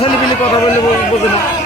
ছেলেপিলি কথা বললে বোঝে না।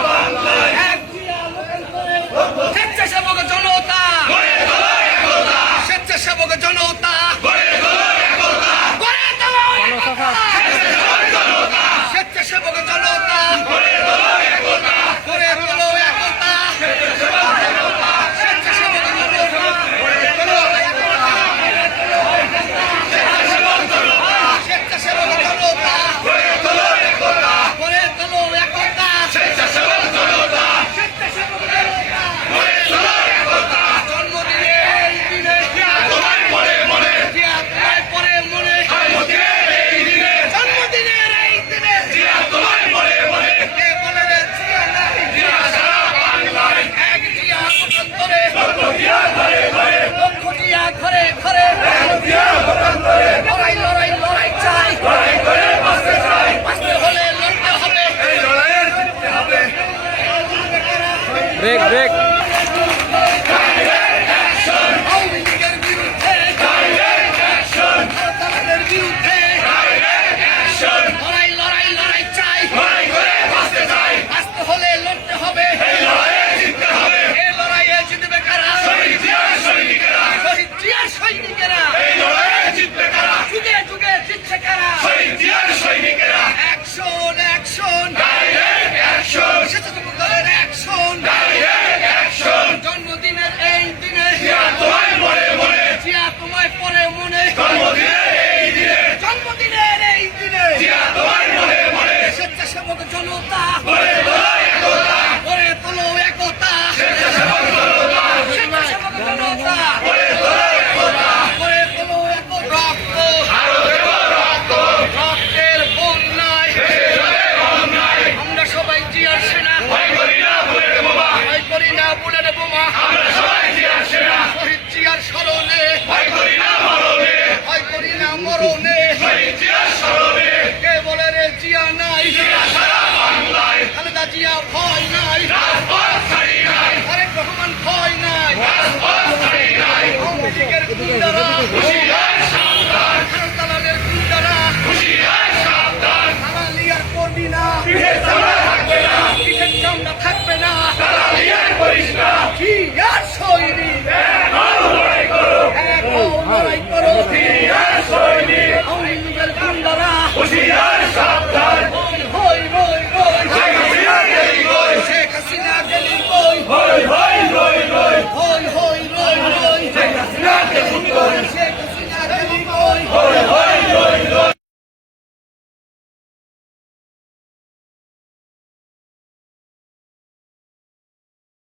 Go, Nick!